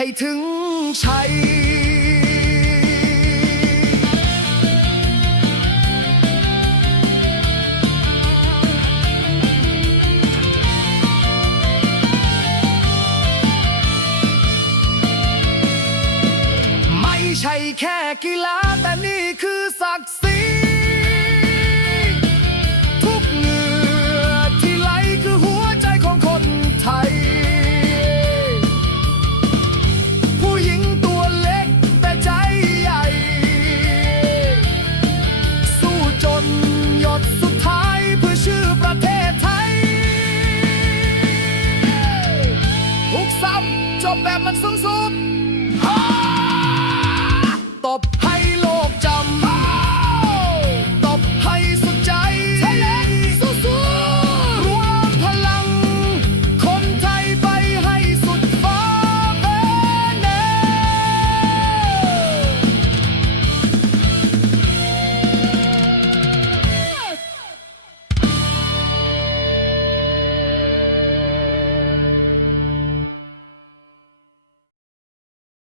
ให้ถึงชัยไม่ใช่แค่กีฬาแต่นี่คือ มันสูงสุดตบให้